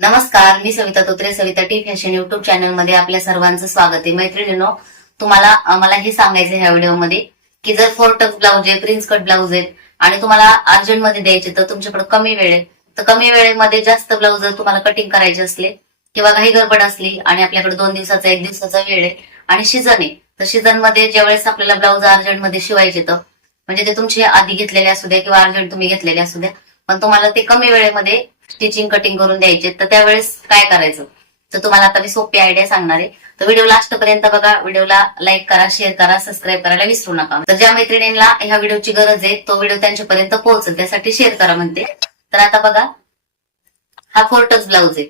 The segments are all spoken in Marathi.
नमस्कार मी Savita Totre Savita T fashion YouTube चॅनलमध्ये आपल्या सर्वांचं स्वागत आहे. मैत्रिणीनो तुम्हाला मला हे सांगायचं ह्या व्हिडिओमध्ये की जर फोर टक्स ब्लाऊज आहे प्रिन्स कट ब्लाऊज आहेत आणि तुम्हाला अर्जंटमध्ये द्यायचे तर तुमच्याकडे कमी वेळ आहे. तर कमी वेळेमध्ये जास्त ब्लाऊज जर तुम्हाला कटिंग करायचे असले किंवा काही गडबड असली आणि आपल्याकडे दोन दिवसाचा एक दिवसाचा वेळ आहे आणि सीझन आहे तर सीझनमध्ये ज्यावेळेस आपल्याला ब्लाऊज अर्जंटमध्ये शिवायचे तर म्हणजे ते तुमचे आधी घेतलेले असू द्या किंवा अर्जंट तुम्ही घेतलेले असू द्या पण तुम्हाला ते कमी वेळेमध्ये स्टिचिंग कटिंग करून द्यायचे. तर त्यावेळेस काय करायचं? तर तुम्हाला आता मी सोपी आयडिया सांगणार आहे. तर व्हिडिओ लास्ट पर्यंत बघा. व्हिडिओला लाईक करा शेअर करा सबस्क्राईब करायला विसरू नका. तर ज्या मैत्रिणींना ह्या व्हिडिओची गरज आहे तो व्हिडिओ त्यांच्यापर्यंत पोहोचेल. त्यासाठी शेअर करा म्हणते. तर आता बघा. हा फोर्टच ब्लाऊज आहे.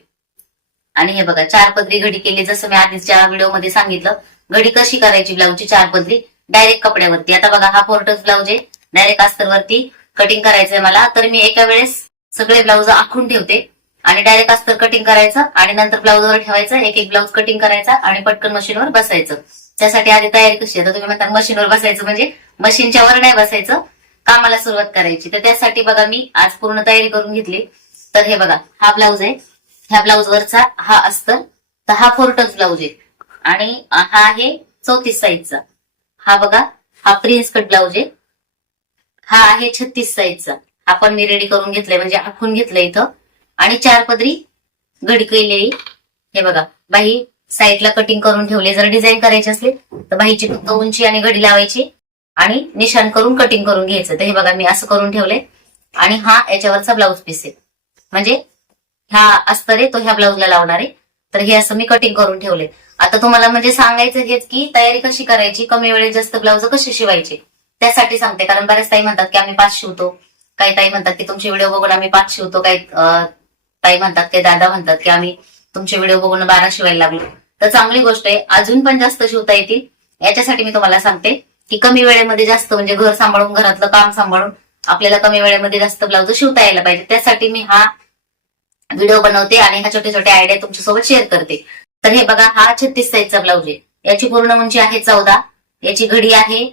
आणि हे बघा चार पदरी घडी केली. जसं मी आधीच्या व्हिडिओमध्ये सांगितलं घडी कशी करायची ब्लाऊजची चार पदरी? डायरेक्ट कपड्यावरती. आता बघा हा फोर्टच ब्लाऊज आहे. डायरेक्ट अस्तरवरती कटिंग करायचंय मला. तर मी एका वेळेस सगळे ब्लाऊज आखून ठेवते. आणि डायरेक्ट अस्तर कटिंग करायचं आणि नंतर ब्लाऊजवर ठेवायचं एक एक ब्लाऊज कटिंग करायचा आणि पटकन मशीनवर बसायचं. त्यासाठी आधी तयारी कशी आहे? तर तुम्ही म्हणता मशीनवर बसायचं म्हणजे मशीनच्या वर नाही बसायचं कामाला सुरुवात करायची. तर त्यासाठी बघा मी आज पूर्ण तयारी करून घेतली. तर हे बघा हा ब्लाऊज आहे. ह्या ब्लाऊज वरचा हा अस्तर तर हा फोर्टक्स ब्लाऊज आहे. आणि हा आहे चौतीस साईजचा. हा बघा हा प्रिन्स कट ब्लाऊज आहे. हा आहे छत्तीस साईजचा. आपण मी रेडी करून घेतलंय म्हणजे आखून घेतलंय इथं. आणि चार पदरी घडी केलेली हे बघा बाही साईडला कटिंग करून ठेवले. जर डिझाईन करायची असली तर बाहीची फक्त उंची आणि घडी लावायची आणि निशाण करून कटिंग करून घ्यायचं. तर हे बघा मी असं करून ठेवलंय. आणि हा याच्यावरचा ब्लाऊज पीस आहे. म्हणजे ह्या असतं तो ह्या ब्लाऊजला लावणार आहे. तर हे असं मी कटिंग करून ठेवले आता तुम्हाला म्हणजे सांगायचं हेच की तयारी कशी करायची? कमी वेळेत जास्त ब्लाऊज कसे शिवायचे? त्यासाठी सांगते. कारण बऱ्याच ताई म्हणतात की आम्ही पाच शिवतो. काही ताई म्हणतात की तुमचे व्हिडिओ बघून आम्ही पाच शिवतो. काही ताई म्हणतात काही दादा म्हणतात की आम्ही तुमचे व्हिडिओ बघून बारा शिवायला लागलो. तर चांगली गोष्ट आहे. अजून पण जास्त शिवता येतील. याच्यासाठी मी तुम्हाला सांगते की कमी वेळेमध्ये जास्त म्हणजे घर सांभाळून घरातलं काम सांभाळून आपल्याला कमी वेळेमध्ये जास्त ब्लाउज शिवता यायला पाहिजे. त्यासाठी मी हा व्हिडिओ बनवते आणि ह्या छोटे छोटे आयडिया तुमच्यासोबत शेअर करते. तर हे बघा हा छत्तीस साईजचा ब्लाऊज आहे. याची पूर्ण उंची आहे चौदा. याची घडी आहे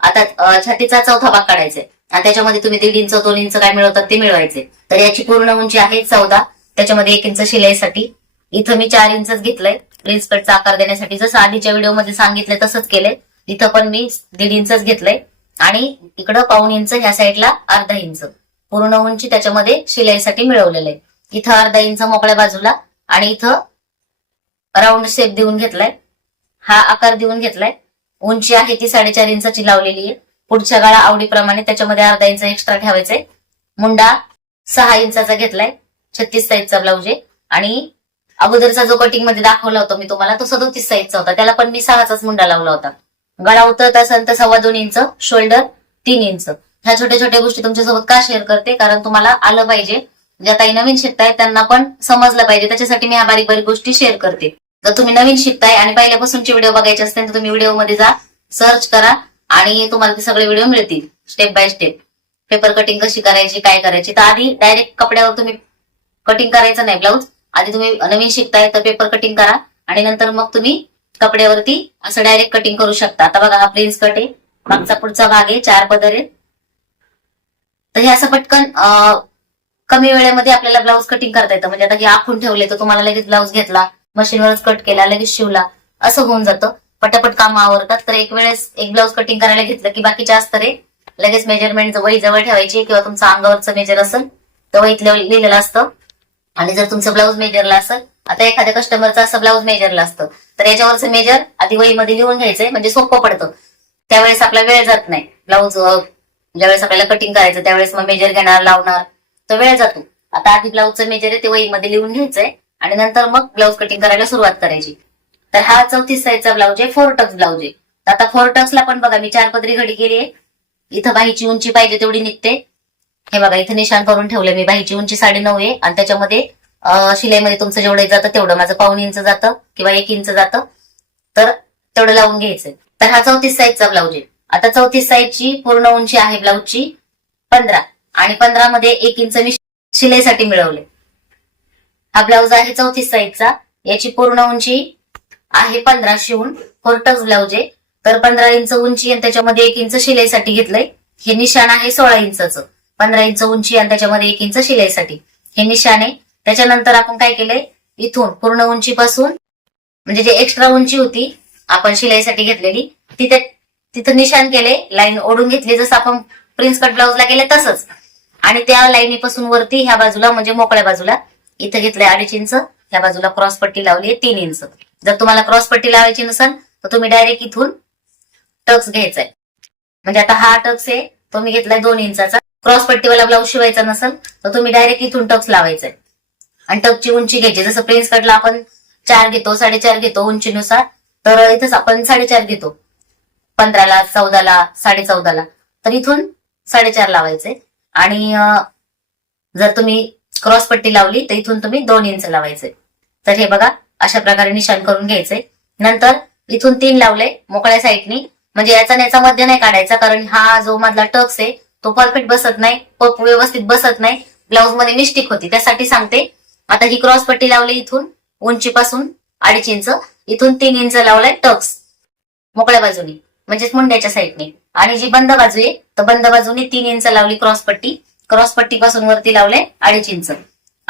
आता छातीचा चौथा भाग काढायचा आहे. आणि त्याच्यामध्ये तुम्ही दीड इंच दोन इंच काय मिळवतात ते मिळवायचे. तर याची पूर्ण उंची आहे चौदा. त्याच्यामध्ये एक इंच शिलाईसाठी. इथं मी चार इंचच घेतलंय. प्रिन्स कटचा आकार देण्यासाठी. जसं आधीच्या व्हिडिओमध्ये सांगितलंय तसंच केलंय. इथं पण मी दीड इंचच घेतलंय. आणि इकडं पाऊण इंच ह्या साईडला अर्धा इंच. पूर्ण उंची त्याच्यामध्ये शिलाईसाठी मिळवलेलं आहे इथं अर्धा इंच मोकळ्या बाजूला आणि इथं राऊंड शेप देऊन घेतलाय. हा आकार देऊन घेतलाय. उंची आहे ती साडेचार इंचाची लावलेली आहे. पुढच्या गाळा आवडीप्रमाणे त्याच्यामध्ये अर्धा इंच एक्स्ट्रा ठेवायचंय मुंडा सहा इंचाचा घेतलाय. छत्तीस साईजचा ब्लाऊज आहे. आणि अगोदरचा जो कटिंगमध्ये दाखवला होता मी तुम्हाला तो सदोतीस साईजचा होता. त्याला पण मी सहाचाच मुंडा लावला होता. गळा उतरत असेल तर सव्वा दोन इंच शोल्डर तीन इंच. ह्या छोट्या छोट्या गोष्टी तुमच्यासोबत का शेअर करते? कारण तुम्हाला आलं पाहिजे. ज्या काही नवीन शिकताय त्यांना पण समजलं पाहिजे. त्याच्यासाठी मी ह्या बारीक बारीक गोष्टी शेअर करते. जर तुम्ही नवीन शिकताय आणि पहिल्यापासूनचे व्हिडिओ बघायचे असतील तर तुम्ही व्हिडिओमध्ये जा सर्च करा. आणि तुम्हाला ते सगळे व्हिडिओ मिळतील step by step paper cutting कशी करायची काय करायची? तर आधी डायरेक्ट कपड्यावर तुम्ही कटिंग करायचं नाही ब्लाऊज आधी तुम्ही नवीन शिकताय तर पेपर कटिंग करा. आणि नंतर मग तुम्ही कपड्यावरती असं डायरेक्ट कटिंग करू शकता. आता बघा हा प्रिन्स कट आहे. मागचा पुढचा भाग आहे चार पदर आहे तर हे असं पटकन कमी वेळेमध्ये आपल्याला ब्लाऊज कटिंग करता येतं. म्हणजे आता हे आखून ठेवले तर तुम्हाला लगेच ब्लाऊज घेतला मशीनवरच कट केला लगेच शिवला असं होऊन जातं. पटापट काम आवरतात तर एक वेळेस एक ब्लाऊज कटिंग करायला घेतलं की बाकीच्या असतरे लगेच मेजरमेंट वही जवळ ठेवायची किंवा तुमचं अंगावरचं मेजर असेल तर वहीत लिहिलेलं असतं. आणि जर तुमचं ब्लाऊज मेजरला असेल आता एखाद्या कस्टमरचं असं ब्लाऊज मेजरला असतं. तर याच्यावरचं मेजर आधी वहीमध्ये लिहून घ्यायचंय म्हणजे सोपं पडतं. त्यावेळेस आपला वेळ जात नाही. ब्लाऊज ज्यावेळेस आपल्याला कटिंग करायचं त्यावेळेस मग मेजर घेणार लावणार. तर वेळ जातो. आता आधी ब्लाऊजचं मेजर आहे ते वहीमध्ये लिहून घ्यायचंय. आणि नंतर मग ब्लाऊज कटिंग करायला सुरुवात करायची. तर हा चौतीस साईजचा ब्लाऊज आहे फोर टक्स ब्लाऊज आहे. तर आता फोर टक्सला पण बघा मी चार पदरी घडी केली आहे. इथं बाहीची उंची पाहिजे तेवढी निघते. हे बघा इथं निशाण करून ठेवलंय मी. बाहीची उंची साडे नऊ आहे. आणि त्याच्यामध्ये शिलाईमध्ये तुमचं जेवढं जातं तेवढं माझं पाऊन इंच जातं किंवा एक इंच जातं. तर तेवढं लावून घ्यायचंय. तर हा चौतीस साईजचा ब्लाऊज आहे. आता चौतीस साईजची पूर्ण उंची आहे ब्लाऊजची पंधरा. आणि पंधरा मध्ये एक इंच मी शिलाईसाठी मिळवले हा ब्लाऊज आहे चौतीस साईजचा याची पूर्ण उंची आहे पंधरा शिवून फोर्टक्स ब्लाऊज आहे. तर पंधरा इंच उंची आणि त्याच्यामध्ये एक इंच शिलाईसाठी घेतलंय. हे निशाण आहे सोळा इंचाचं. पंधरा इंच उंची आणि त्याच्यामध्ये एक इंच शिलाईसाठी. हे निशाण आहे. त्याच्यानंतर आपण काय केलंय? इथून पूर्ण उंचीपासून म्हणजे जे एक्स्ट्रा उंची होती आपण शिलाईसाठी घेतलेली तिथे तिथं निशाण केले लाईन ओढून घेतली जसं आपण प्रिन्स कट ब्लाऊजला केले तसंच. आणि त्या लाईनीपासून वरती ह्या बाजूला म्हणजे मोकळ्या बाजूला इथं घेतलंय अडीच इंच ह्या बाजूला क्रॉस पट्टी लावली आहे तीन इंच. जर तुम्हाला क्रॉस पट्टी लावायची नसेल तर तुम्ही डायरेक्ट इथून टक्स घ्यायचाय. म्हणजे आता हा टक्स आहे तो मी घेतलाय दोन इंचाचा. क्रॉस पट्टीवाला ब्लाऊज शिवायचा नसेल तर तुम्ही डायरेक्ट इथून टक्स लावायचाय. आणि टकची उंची घ्यायची. जसं प्रिन्स कटला आपण चार घेतो साडेचार घेतो उंचीनुसार तर इथंच आपण साडेचार घेतो. पंधराला चौदाला साडे चौदाला तर इथून साडेचार लावायचे. आणि जर तुम्ही क्रॉस पट्टी लावली तर इथून तुम्ही दोन इंच लावायचे. तर हे बघा अशा प्रकारे निशाण करून घ्यायचे नंतर इथून तीन लावले मोकळ्या साईडनी. म्हणजे याचा याचा मध्य नाही काढायचा कारण हा जो मधला टक्स आहे तो परफेक्ट बसत नाही पप व्यवस्थित बसत नाही ब्लाऊजमध्ये मिस्टेक होती. त्यासाठी सांगते आता ही क्रॉस पट्टी लावली इथून उंचीपासून अडीच इंच इथून तीन इंच लावलाय टक्स मोकळ्या बाजूनी म्हणजेच मुंड्याच्या साईडने. आणि जी बंद बाजू आहे तर बंद बाजूने तीन इंच लावली क्रॉस पट्टी. क्रॉस पट्टी पासून वरती लावले अडीच इंच.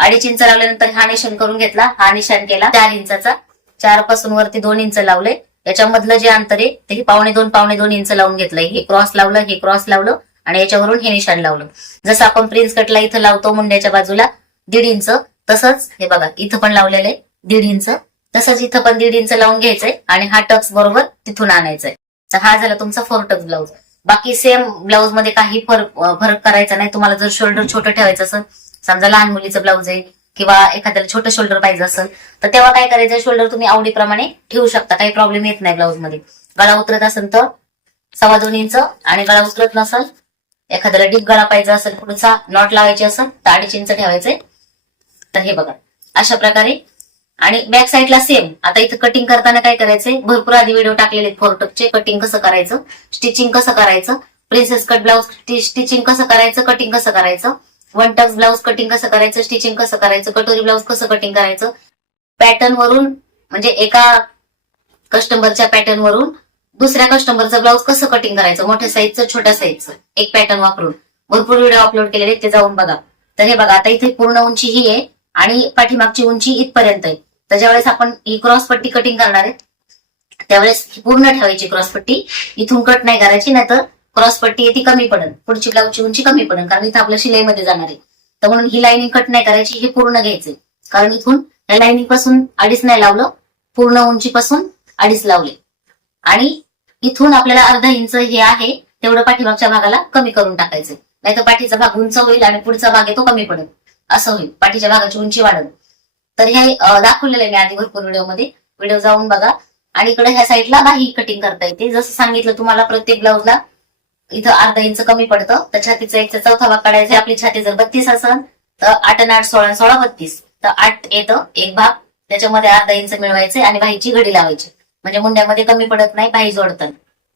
अडीच इंच लावल्यानंतर हा निशाण करून घेतला. हा निशाण केला चार इंचाचा. चारपासून वरती दोन इंच लावले. याच्यामधलं जे अंतर आहे ते हे पावणे दोन पावणे दोन इंच लावून घेतलंय. हे क्रॉस लावलं हे क्रॉस लावलं आणि याच्यावरून हे निशाण लावलं. जसं आपण प्रिन्स कटला इथं लावतो मुंड्याच्या बाजूला दीड इंच तसंच हे बघा इथं पण लावलेलं आहे दीड इंच. तसंच इथं पण दीड इंच लावून घ्यायचंय आणि हा टक्स बरोबर तिथून आणायचाय. तर हा झाला तुमचा फोर टक्स ब्लाऊज बाकी सेम ब्लाऊजमध्ये काही फरक फरक करायचा नाही. तुम्हाला जर शोल्डर छोटं ठेवायचं असेल समजा लहान मुलीचं ब्लाऊज आहे किंवा एखाद्याला छोटं शोल्डर पाहिजे असेल तर तेव्हा काय करायचं? शोल्डर तुम्ही आवडीप्रमाणे ठेवू शकता. काही प्रॉब्लेम येत नाही ब्लाऊजमध्ये. गळा उतरत असेल तर सव्वा दोन इंच आणि गळा उतरत नसेल एखाद्याला डीप गळा पाहिजे असेल पुढचा नॉट लावायची असेल तर अडीच इंच ठेवायचे. तर हे बघा. अशा प्रकारे. आणि बॅक साईडला सेम आता इथं कटिंग करताना काय करायचंय? भरपूर आधी व्हिडिओ टाकलेले आहेत फोरटकचे कटिंग कसं करायचं? स्टिचिंग कसं करायचं? प्रिन्सेस कट ब्लाऊज स्टिचिंग कसं करायचं? कटिंग कसं करायचं? वन टक्स ब्लाऊज कटिंग कसं करायचं स्टिचिंग कसं करायचं कटोरी ब्लाऊज कसं कटिंग करायचं? पॅटर्न वरून म्हणजे एका कस्टमरच्या पॅटर्न वरून दुसऱ्या कस्टमरचं ब्लाऊज कसं कटिंग करायचं? मोठ्या साईजचं छोट्या साईजचं एक पॅटर्न वापरून. भरपूर व्हिडिओ अपलोड केलेले ते जाऊन बघा. तर हे बघा आता इथे पूर्ण उंची ही आहे आणि पाठीमागची उंची इथपर्यंत आहे. तर ज्यावेळेस आपण ही क्रॉस पट्टी कटिंग करणार आहे त्यावेळेस ही पूर्ण ठेवायची क्रॉस पट्टी. इथून कट नाही करायची नाहीतर क्रॉस पट्टी आहे ती कमी पडेल पुढची ब्लाऊजची उंची कमी पडेल कारण इथं आपल्या शिलाईमध्ये जाणार आहे. तर म्हणून ही लाईनिंग कट नाही करायची हे पूर्ण घ्यायचे कारण इथून या लाईनिंगपासून अडीच नाही लावलं पूर्ण उंचीपासून अडीच लावले. आणि इथून आपल्याला अर्धा इंच हे आहे तेवढं पाठीमागच्या भागाला कमी करून टाकायचं नाहीतर पाठीचा भाग उंच होईल आणि पुढचा भाग आहे तो कमी पडेल असं होईल. पाठीच्या भागाची उंची वाढेल तर हे दाखवलेलं आहे मी आधी भरपूर व्हिडिओमध्ये. व्हिडिओ जाऊन बघा. आणि इकडे ह्या साईडला बाही कटिंग करता येते. जसं सांगितलं तुम्हाला प्रत्येक ब्लाऊजला इथं अर्धा इंच कमी पडतं. तर छातीचा एक चौथा भाग काढायचा आपली छाती जर बत्तीस असेल तर आठ आणि आठ सोळा सोळा बत्तीस. तर आठ येतं एक भाग. त्याच्यामध्ये अर्धा इंच मिळवायचे आणि बाहीची घडी लावायची. म्हणजे मुंड्यामध्ये कमी पडत नाही बाही जोडतात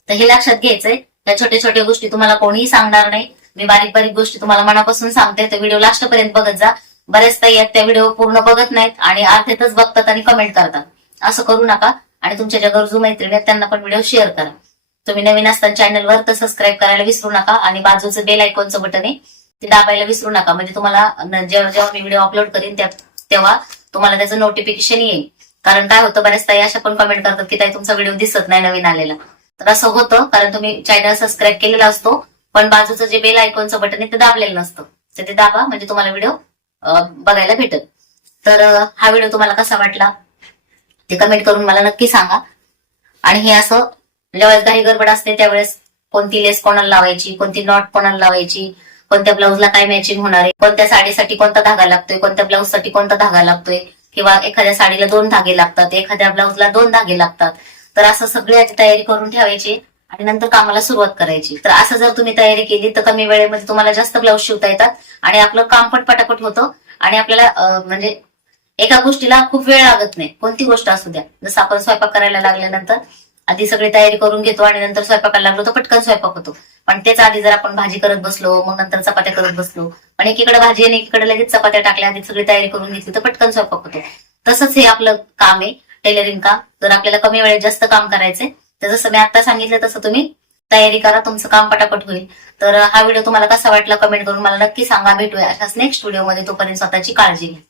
तर हे लक्षात घ्यायचंय. त्या छोट्या छोट्या गोष्टी तुम्हाला कोणीही सांगणार नाही. मी बारीक बारीक गोष्टी तुम्हाला मनापासून सांगते. तर व्हिडिओ लास्ट पर्यंत बघत जा. बरेच ताई त्या व्हिडिओ पूर्ण बघत नाहीत आणि अर्ध्यातच बघतात आणि कमेंट करतात. असं करू नका. आणि तुमच्या ज्या गरजू मैत्रिणी आहेत त्यांना पण व्हिडिओ शेअर करा. तुम्ही नवीन असताना चॅनलवर तर सबस्क्राईब करायला विसरू नका आणि बाजूचं बेल आयकॉनचं बटन आहे ते दाबायला विसरू नका. म्हणजे तुम्हाला जेव्हा जेव्हा मी व्हिडिओ अपलोड करीन तेव्हा तुम्हाला त्याचं नोटिफिकेशन येईल. कारण काय होतं बऱ्याच ताई अशा पण कमेंट करतात की ताई तुमचा व्हिडिओ दिसत नाही नवीन आलेला. तर असं होतं कारण तुम्ही चॅनल सबस्क्राईब केलेला असतो पण बाजूचं जे बेल आयकॉनचं बटन आहे ते दाबलेलं नसतं. तर ते दाबा म्हणजे तुम्हाला व्हिडिओ बघायला भेटेल. तर हा व्हिडिओ तुम्हाला कसा वाटला ते कमेंट करून मला नक्की सांगा. आणि हे असं म्हणजे ज्यावेळेस काही गडबड असते त्यावेळेस कोणती लेस कोणाला लावायची कोणती नॉट कोणाला लावायची कोणत्या ब्लाऊजला काय मॅचिंग होणार आहे कोणत्या साडीसाठी कोणता धागा लागतोय कोणत्या ब्लाऊजसाठी कोणता धागा लागतोय किंवा एखाद्या साडीला दोन धागे लागतात एखाद्या ब्लाऊजला दोन धागे लागतात. तर असं सगळ्याची तयारी करून ठेवायची आणि नंतर कामाला सुरुवात करायची. तर असं जर तुम्ही तयारी केली तर कमी वेळेमध्ये तुम्हाला जास्त ब्लाऊज शिवता येतात आणि आपलं काम पण पटापट होतं आणि आपल्याला म्हणजे एका गोष्टीला खूप वेळ लागत नाही. कोणती गोष्ट असू द्या. जसं आपण स्वयंपाक करायला लागल्यानंतर आधी सगळी तयारी करून घेतो आणि नंतर स्वयंपाकाला लागलो तर पटकन स्वयंपाक होतो. पण तेच आधी जर आपण भाजी करत बसलो मग नंतर चपात्या करत बसलो. पण एकीकडे भाजी आणि एकीकडे लगेच चपात्या टाकल्या आधी सगळी तयारी करून घेतली तर पटकन स्वयंपाक होतो. तसंच हे आपलं काम आहे टेलरिंग काम. जर आपल्याला कमी वेळेत जास्त काम करायचंय तर जसं मी आता सांगितलं तसं तुम्ही तयारी करा तुमचं काम पटापट होईल. तर हा व्हिडिओ तुम्हाला कसा वाटला कमेंट करून मला नक्की सांगा. भेटूया अशाच नेक्स्ट व्हिडिओमध्ये तोपर्यंत स्वतःची काळजी घ्या.